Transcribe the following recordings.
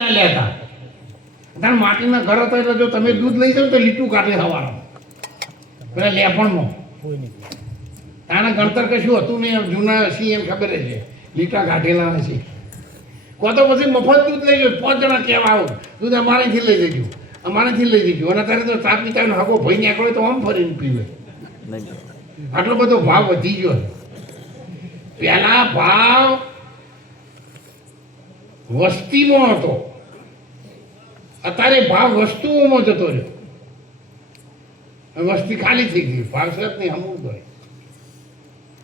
લેતા તાર માટીના ઘર હતા એટલે જો તમે દૂધ લઈ જાવ તો લીટું કાઢે હવાનું પેલા લેપણમાં તાના ગણતર કશું હતું નહીં જૂના હસી એમ ખબર છે લીટા કાઢેલા હશે કો તો પછી મફત દૂધ લઈ જાવ 5 જણા કહેવા આવો દૂધ અમારેથી લઈ જજો અમારેથી લઈ જજો અને તારે તો તાપ પીતાનો હગો ભાઈ નીકળે તો આમ ફરીને પીવે આટલો બધો ભાવ વધી ગયો પહેલા ભાવ વસ્તીમાં હતો અત્યારે ભાવ વસ્તુઓમાં જતો રહ્યો વસ્તી ખાલી થઈ ગઈ ભાવ સત નહીં અમુક હોય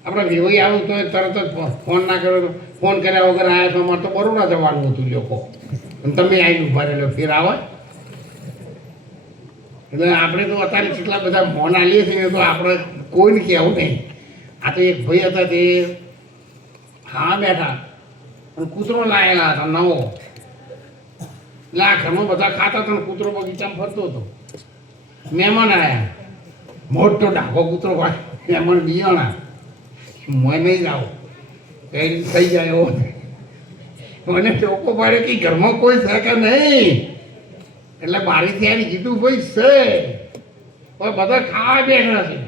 આપણે વેવાઈ આવું તો તરત જ ફોન ના કર્યો તો ફોન કર્યા વગર આવ્યા તો અમારે તો બરોડા જવાનું હતું લોકો અને તમે આવી ઉભા રહેલો ફેર આવે એટલે આપણે તો અત્યારે કેટલા બધા ફોન આવીએ છીએ તો આપણે કોઈને કહેવું નહીં આ તો એક ભાઈ હતા તે હા બેઠા અને કૂતરો લાયેલા હતા નવો એટલે આ ઘરમાં બધા ખાતા હતા કૂતરો બગીચામાં ફરતો હતો મહેમાન આવ્યા મોટો ડાકો કૂતરો હોય મહેમાન બિયાણા મોય નહીં જાઓ કઈ થઈ જાય એવો મને ચોખ્ખો પાડે કે ઘરમાં કોઈ છે કે નહીં એટલે બારીથી આવી કીધું ભાઈ છે પણ બધા ખાવા બેઠા છે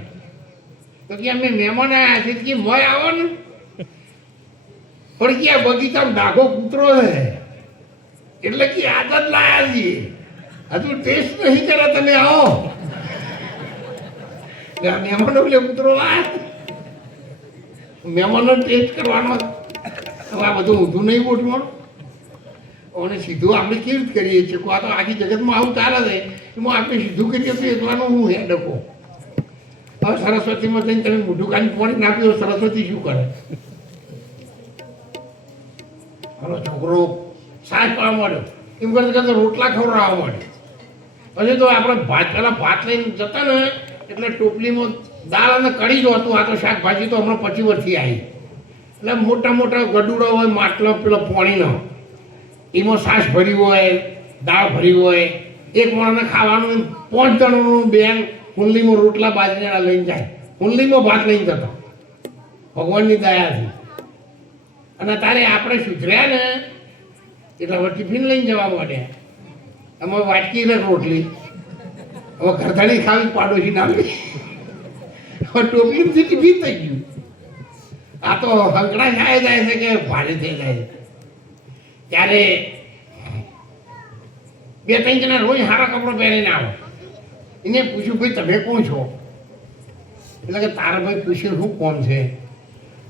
તો કે અમે મહેમાન આવ્યા છે કે મોય આવો ને પણ ક્યાં બગીચામાં ડાઘો કૂતરો છે એટલે કે આદત લાયા છીએ હજુ ટેસ્ટ નહીં કર્યા તમે આવો મહેમાનો એટલે કૂતરો લાયા મહેમાનો ટેસ્ટ કરવાનો હવે આ બધું ઊંધું નહીં ગોઠવાનું અને સીધું આપણે કેવી રીતે કરીએ છીએ આ તો આખી જગતમાં આવું ચાલે છે એમાં આપણે સીધું કરીએ તો એકલાનું હું હે ડકો હવે સરસ્વતીમાં જઈને તમે મોઢું કાઢી પાણી નાખ્યું સરસ્વતી શું કરે હવે છોકરો સાસ પાવા માંડ્યો એમ કરતા કરતા રોટલા ખવડાવવા માંડ્યો પછી તો આપણે ભાત પેલા ભાત લઈને જતા ને એટલે ટોપલીમાં દાળ અને કઢી જ હતું આ તો શાકભાજી તો હમણાં 25 વર્ષથી આવી એટલે મોટા મોટા ગડુડા હોય માટલો પેલો પાણીનો એમાં છાશ ભરી હોય દાળ ભરી હોય એક માણસને ખાવાનું 5 જણાનું બેન કુંડલીમાં રોટલા બાજરીના લઈને જાય કુંડલીમાં ભાત લઈને જતા ભગવાનની દયાથી અને તારે આપણે સુધર્યા ને એટલે હવે ટિફિન લઈને જવા માંડ્યા એમાં વાટકી ને રોટલી હવે ઘરધાણી ખાવી પાડોશી નાખી હવે ટોપલીથી ટિફિન થઈ ગયું આ તો હંકડા ખાઈ જાય છે કે ભારે થઈ જાય ત્યારે 2-3 જણા રોજ સારા કપડો પહેરીને આવે એને પૂછ્યું ભાઈ તમે કોણ છો એટલે કે તારા ભાઈ પૂછ્યું શું કોણ છે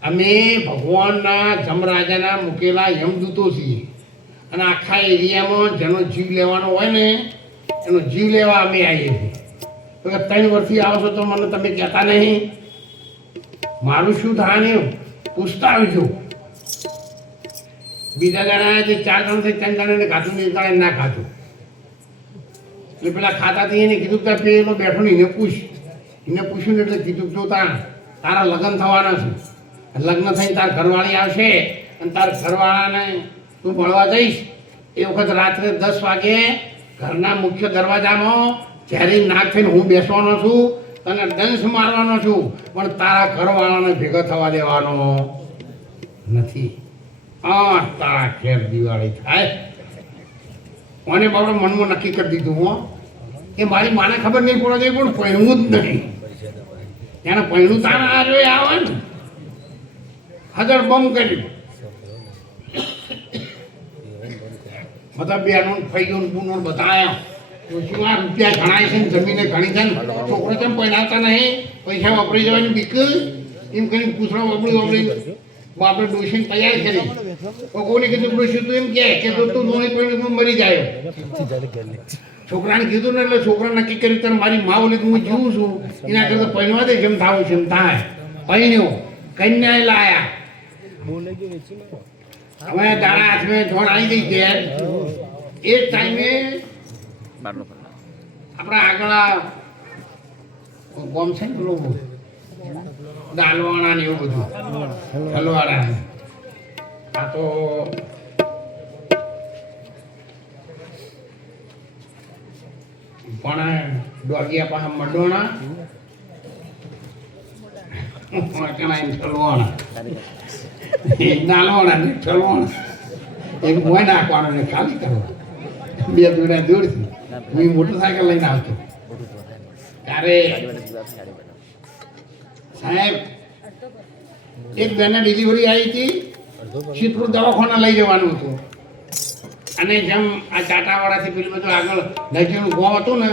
અમે ભગવાનના જમરાજાના મૂકેલા યમદૂતો છીએ અને આખા એરિયામાં જેનો જીવ લેવાનો હોય ને એનો જીવ લેવા અમે આવીએ છીએ તો કે 3 વર્ષથી આવો છો તો મને તમે કહેતા નહીં મારું શું થાય ને પૂછતા આવજો બીજા જણા જે 4 જણથી 3 જણાને ખાતું નહીં કાંઈ ના ખાતું એટલે પેલા ખાતાથી એને કીધું કે પેલો બેઠો ને એને પૂછ્યું ને એટલે કીધું જો તારા લગ્ન થવાના છે લગ્ન થઈને તાર ઘરવાળી આવશે અને તાર ઘરવાળાને તું મળવા જઈશ એ વખત રાત્રે 10 વાગે ઘરના મુખ્ય દરવાજામાં જ્યારે નાક થઈને હું બેસવાનો છું તને ડંસ મારવાનો છું પણ તારા ઘરવાળાને ભેગા થવા દેવાનો નથી તારા ઘેર દિવાળી થાય મને બાબડો મનમાં નક્કી કરી દીધું હું કે મારી માને ખબર નહીં પડે પણ પહેણવું જ નહીં એને પહેણું તારા આ જોઈ આવે ને હજાર બમ કર્યું બધા બેનો ફઈઓ બુનો બધા આવ્યા રૂપિયા ઘણા છે ને જમીને ઘણી છે ને છોકરો કેમ પહેરાતા નહીં પૈસા વાપરી જવાની બીક એમ કરીને પૂછડો વાપરી આપણે ડોસીને તૈયાર કરી કોઈને કીધું ડોસી તું એમ કે તું નોઈ પહેલું મરી જાય છોકરાને કીધું ને એટલે છોકરા નક્કી કર્યું તને મારી મા બોલે હું જીવું છું એના કરતાં પહેરવા દે જેમ થાવું છે એમ થાય પહેર્યો કન્યા લાયા હવે દાડા હાથમાં જોડ આવી ગઈ ઘેર એ ટાઈમે આપણા આગળ ગોમ છે ને પેલું દાલવાણા ને એવું બધું હલવાડા આ તો પણ ડોગિયા પાસે મડોણા હલવાણા એક નાલવાણા ને ઠલવાણા એક મોય નાખવાનો ને ખાલી કરવાનો બે દોડા દોડથી હું મોટરસાયકલ લઈને આવતો ત્યારે સાહેબ એક બેને ડિલિવરી આવી હતી સિદ્ધપુર દવાખાના લઈ જવાનું હતું અને જેમ આ ચાટાવાળાથી પેલું બધું આગળ નજીકનું ગામ હતું ને